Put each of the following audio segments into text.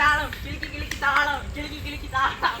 താളം കിളിക്ക് കിളിക്ക് താളം. കിളിക്ക് കിളിക്ക് താളം.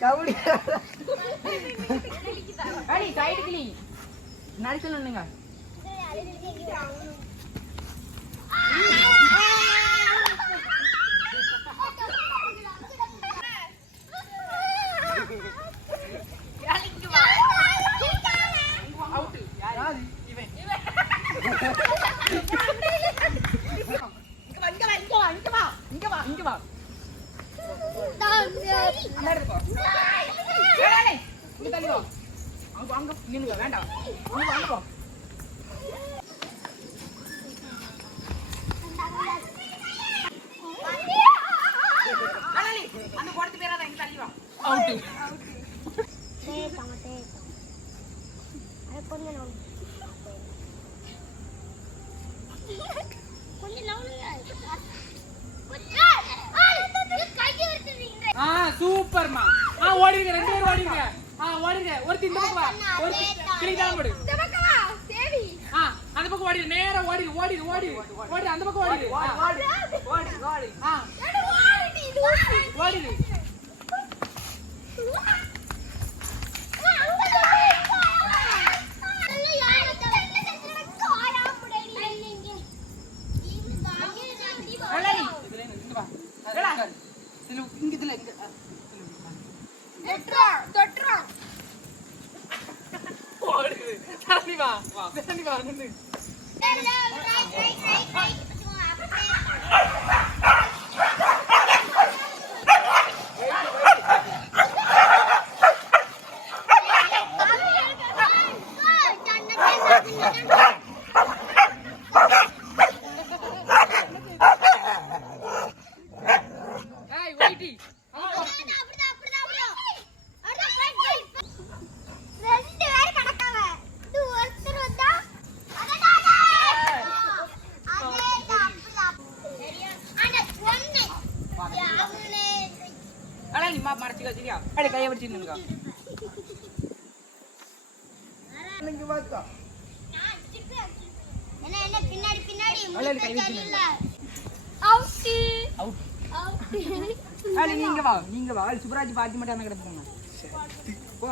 కబడి అడి సైడ్కి లీ నడిచలు வேண்டாம். அங்க அங்க போ அந்த குடத்து பேராத இங்க சூப்பர்மா. ஆ ஓடிங்க ரெண்டு பேரும் ஓடிங்க ஓடிடு ஒரு திண்டு பக்கம். வா ஒரு கிளிதான் போடு. இந்த பக்கம்? வா தேவி. ஆ அந்த பக்கம் ஓடிடு. நேரா ஓடி ஓடிடு ஓடிடு. ஓடிடு அந்த பக்கம் ஓடி ஓடி ஓடி ஓடி ஆ. ஓடிடு. இங்க இதுல இங்க. വാ വേണ്ടി വാ നിന്ന് Hey, wait. கையை பிடிச்சி நீங்க வா நீங்க வா சுப்ராஜ் பாத்தி மட்டும் என்ன கிடப்போங்க போ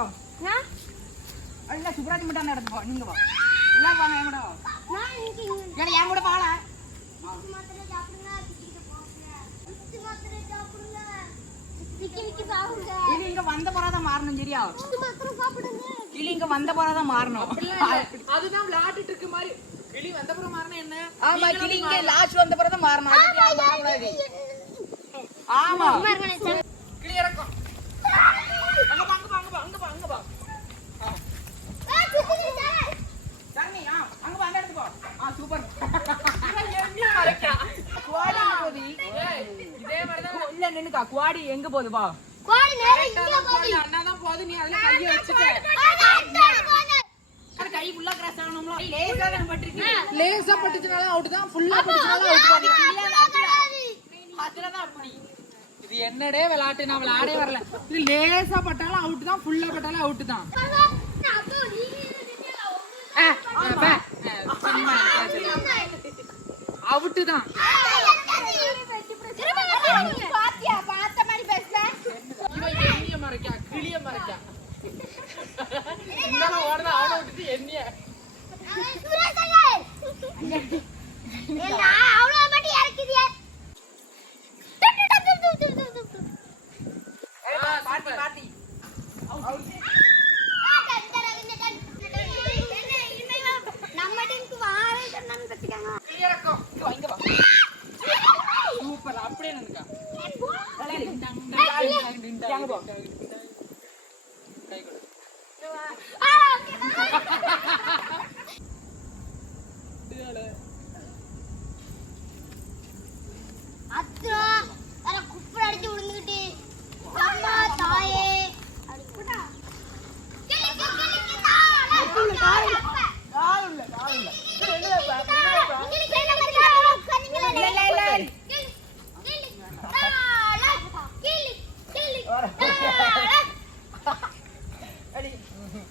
இல்ல சுப்ராஜ் மட்டும் நடந்து கிடப்போம் நீங்க வா எல்லாரும் வாங்க என் கூட வா என் கூட வாழ மாத்திரை சாப்பிடுங்க இது இங்க வந்த போறாதான் மாறணும் சரியா? கிளி இங்க வந்த போறாதான் மாறணும். அதுதான் விளையாட்டுட்டு இருக்க மாதிரி. கிளி வந்தப்புறம் மாறினா என்ன? ஆமா கிளி இங்க லாஸ்ட் வந்த மாறணும். அதுக்கு யாரும் மாறக்கூடாது. ஆமா கிளி இறக்கும் அங்க பா அங்க பா அங்க பா அங்க பா அங்க பா சரணி ஆ அங்க வா அந்த இடத்துக்கு போ ஆ சூப்பர் எண்ணி மறைக்கா குவாடி எங்க போகுது ஏய், இதே மாதிரிதான் இல்ல நின்னுக்கா குவாடி எங்க போகுது வா இங்க போகுது அண்ணா தான் போகுது நீ அதுல கையை வச்சுட்ட அது கை ஃபுல்லா கிராஸ் ஆகணும்ல லேசா தான் பட்டிருக்கு லேசா பட்டுச்சுனாலும் அவுட் தான் ஃபுல்லா பட்டுச்சுனாலும் அவுட் தான் அதுலதான் அப்படி இது என்னடே விளையாட்டு நான் விளையாடே வரல இது லேசா பட்டாலும் அவுட் தான் ஃபுல்லா பட்டாலும் அவுட் தான் அவுட் தான் இவன் எண்ணிய மறைக்கா கிளிய மறைக்கா இந்த ஓடுறா அவனை விட்டுட்டு எண்ணிய பாட்டி பாட்டி நம்ம டீமுக்கு வாழை சொன்னான்னு பத்துக்காங்க கிளி இறக்கும் இங்க வா இங்க வா சூப்பர். அப்படியே நின்னுக்கா. கை கொடு அப்புறம் வேற குப்பை அடிச்சு விழுந்துக்கிட்டு அம்மா தாயே அடி இல்ல இல்ல கால் உள்ள கால் உள்ள என்னடே இது கரெக்டா பாத்து நீங்க வா இந்த பக்கம் இங்க வா. இல்ல அடி ஓடி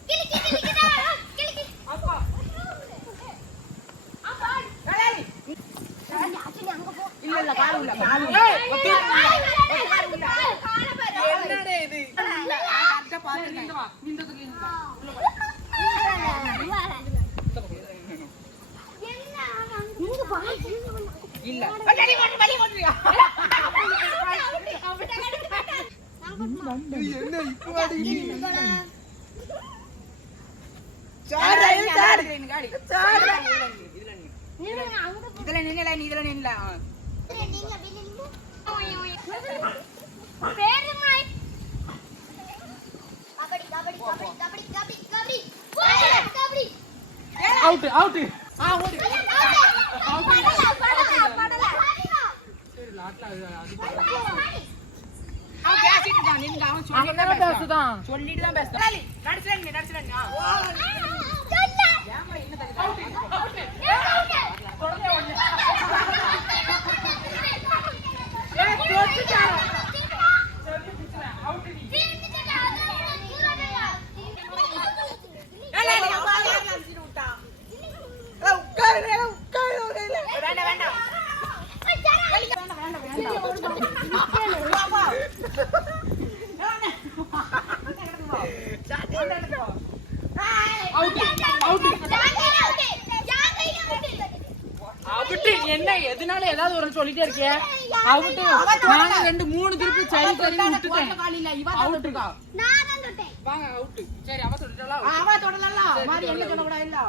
வலி ஓடுறியா என்ன? இப்போ இதுல நின்னல நீ இதுல நின்னல அவுட் அவுட் ஆ ஓடி. சரி லாட்ல அது அது அவன் பேசிட்டு தான் நின்னு அவன் சொல்லிட்டு தான் பேசுதான் சொல்லிட்டு தான் பேசுறான் நடிச்சல நீ நடிச்சல நீ ஏமா என்ன தள்ளி உட்காரு உட்காரு வேண்டாம் வேண்டாம் அவுட் என்ன எதனால ஏதாவது ஒரு சொல்லிட்டே இருக்கிய? அவுட் நாங்க ரெண்டு மூணு திருப்பி சரி சரி விட்டுட்டேன். அவுட் நான் தான் தொட்டேன். வாங்க அவுட் சரி அவ சொல்லிட்டாளா அவ தொடலாம் மாதிரி என்ன சொல்லக்கூடாது இல்ல